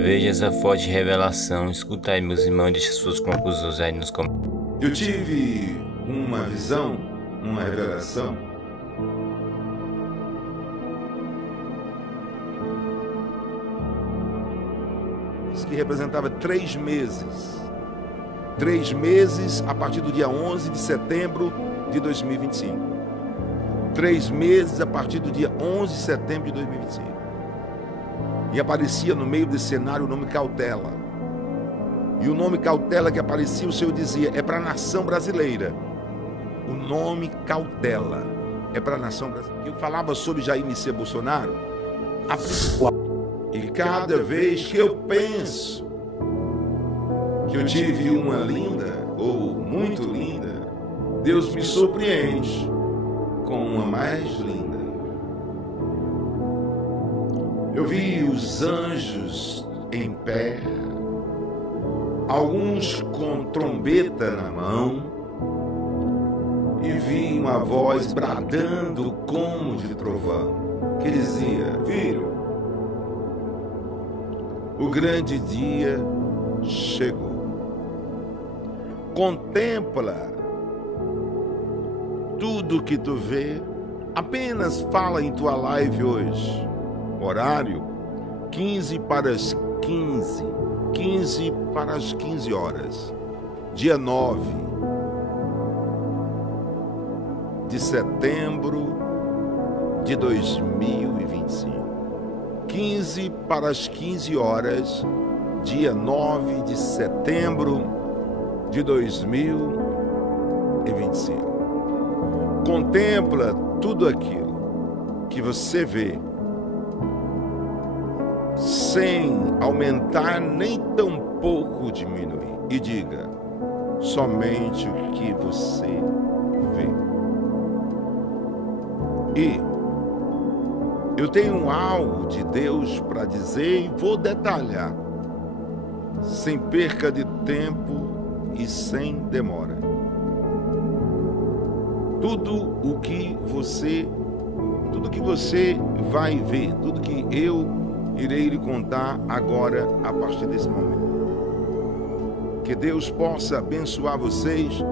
Veja essa forte revelação. Escuta aí, meus irmãos, e deixa suas conclusões aí nos comentários. Eu tive uma visão, uma revelação. Isso que representava 3 meses. 3 meses a partir do dia 11 de setembro de 2025. 3 meses a partir do dia 11 de setembro de 2025. E aparecia no meio desse cenário o nome Cautela. E o nome Cautela que aparecia, o Senhor dizia, é para a nação brasileira. O nome Cautela é para a nação brasileira. Eu falava sobre Jair Messias Bolsonaro, a principal. E cada vez que eu penso que eu tive uma linda ou muito linda, Deus me surpreende com uma mais linda. Eu vi os anjos em pé, alguns com trombeta na mão, e vi uma voz bradando como de trovão, que dizia, filho, o grande dia chegou. Contempla tudo que tu vê, apenas fala em tua live hoje. Horário 15 para as 15, 15 para as 15 horas, dia 9 de setembro de 2025. 15 para as 15 horas, dia 9 de setembro de 2025. Contempla tudo aquilo que você vê, sem aumentar nem tampouco diminuir, e diga somente o que você vê. E eu tenho algo de Deus para dizer e vou detalhar, sem perca de tempo e sem demora. Tudo que você vai ver, tudo que eu irei lhe contar agora, a partir desse momento. Que Deus possa abençoar vocês,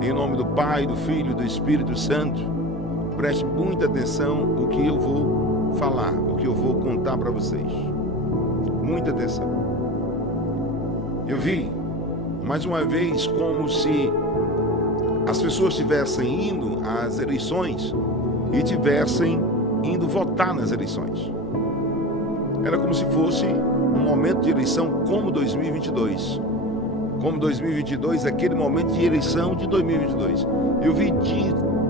em nome do Pai, do Filho e do Espírito Santo. Preste muita atenção no que eu vou falar, o que eu vou contar para vocês. Muita atenção. Eu vi, mais uma vez, como se as pessoas estivessem indo às eleições e estivessem indo votar nas eleições. Era como se fosse um momento de eleição como 2022. Como 2022, aquele momento de eleição de 2022. Eu vi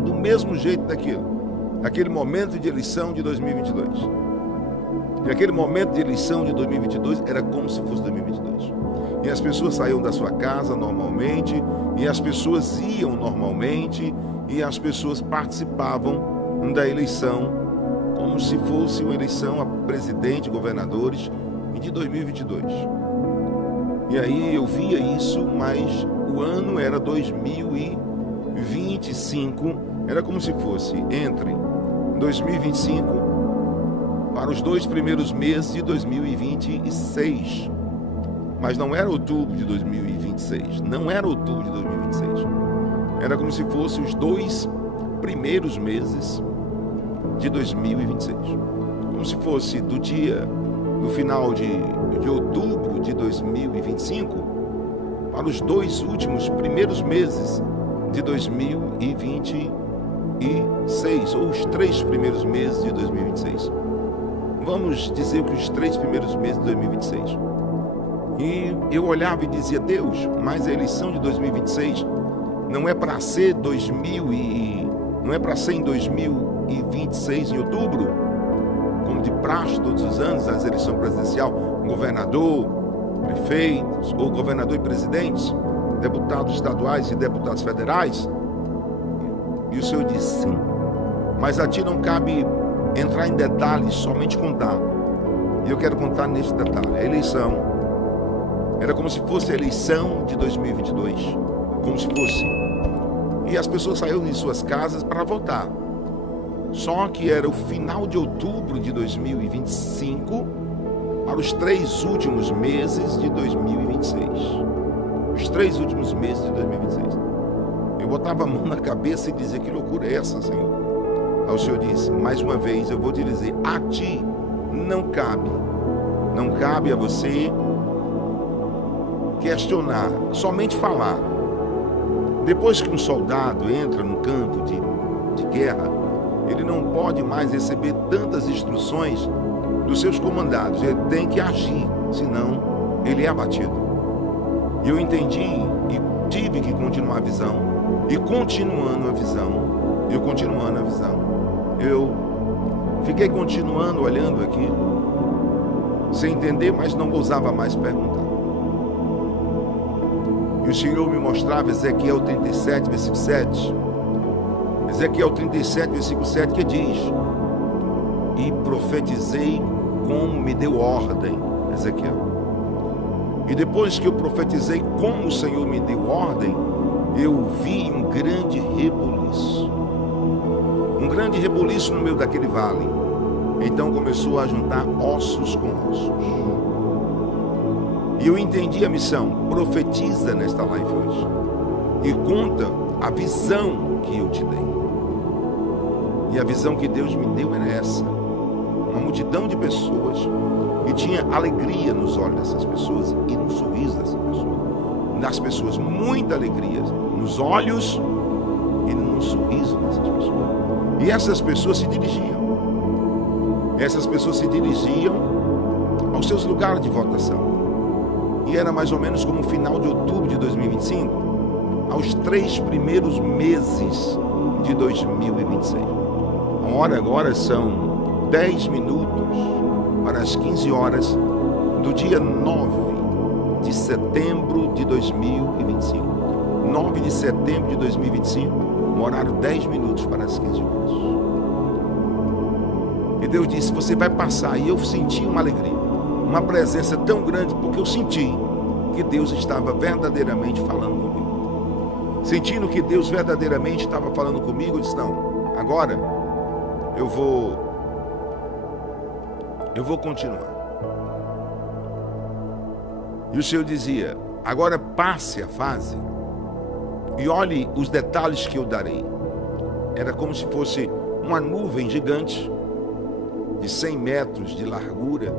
do mesmo jeito daquilo. Aquele momento de eleição de 2022. E aquele momento de eleição de 2022 era como se fosse 2022. E as pessoas saíam da sua casa normalmente, e as pessoas iam normalmente, e as pessoas participavam da eleição como se fosse uma eleição a presidente, governadores, de 2022. E aí eu via isso, mas o ano era 2025, era como se fosse entre 2025 para os 2 primeiros meses de 2026. Mas não era outubro de 2026, não era outubro de 2026. Era como se fosse os 2 primeiros meses de 2026. Como se fosse do final de outubro de 2025 para os 2 últimos primeiros meses de 2026, ou os 3 primeiros meses de 2026. Vamos dizer que os 3 primeiros meses de 2026. E eu olhava e dizia, Deus, mas a eleição de 2026 não é para ser não é para ser em 2026 em outubro, como de praxe todos os anos, as eleições presidencial, governador, prefeitos, ou governador e presidentes, deputados estaduais e deputados federais. E o Senhor disse, sim, mas a ti não cabe entrar em detalhes, somente contar. E eu quero contar nesse detalhe. A eleição era como se fosse a eleição de 2022, como se fosse. E as pessoas saíram de suas casas para votar. Só que era o final de outubro de 2025 para os 3 últimos meses de 2026. Os 3 últimos meses de 2026. Eu botava a mão na cabeça e dizia: que loucura é essa, Senhor? Aí o Senhor disse: mais uma vez eu vou te dizer, a ti não cabe a você questionar, somente falar. Depois que um soldado entra no campo de guerra, ele não pode mais receber tantas instruções dos seus comandados, ele tem que agir, senão ele é abatido. E eu entendi e tive que continuar a visão, e continuando a visão, eu fiquei continuando olhando aquilo, sem entender, mas não ousava mais perguntar. E o Senhor me mostrava Ezequiel 37, versículo 7. Ezequiel 37, versículo 7, que diz: e profetizei como me deu ordem, Ezequiel. E depois que eu profetizei como o Senhor me deu ordem, eu vi um grande rebuliço. Um grande rebuliço no meio daquele vale. Então começou a juntar ossos com ossos. E eu entendi a missão. Profetiza nesta live hoje e conta a visão que eu te dei. E a visão que Deus me deu era essa: uma multidão de pessoas, e tinha alegria nos olhos dessas pessoas e no sorriso dessas pessoas. Das pessoas, muita alegria nos olhos e no sorriso dessas pessoas. E essas pessoas se dirigiam aos seus lugares de votação. E era mais ou menos como o final de outubro de 2025, aos 3 primeiros meses de 2026. A hora agora são 10 minutos para as 15 horas do dia 9 de setembro de 2025. 9 de setembro de 2025, um horário 10 minutos para as 15 horas. E Deus disse: você vai passar. E eu senti uma alegria, uma presença tão grande, porque eu senti que Deus estava verdadeiramente falando comigo. Sentindo que Deus verdadeiramente estava falando comigo, eu disse: não, agora eu vou continuar. E o Senhor dizia: agora passe a fase e olhe os detalhes que eu darei. Era como se fosse uma nuvem gigante de 100 metros de largura,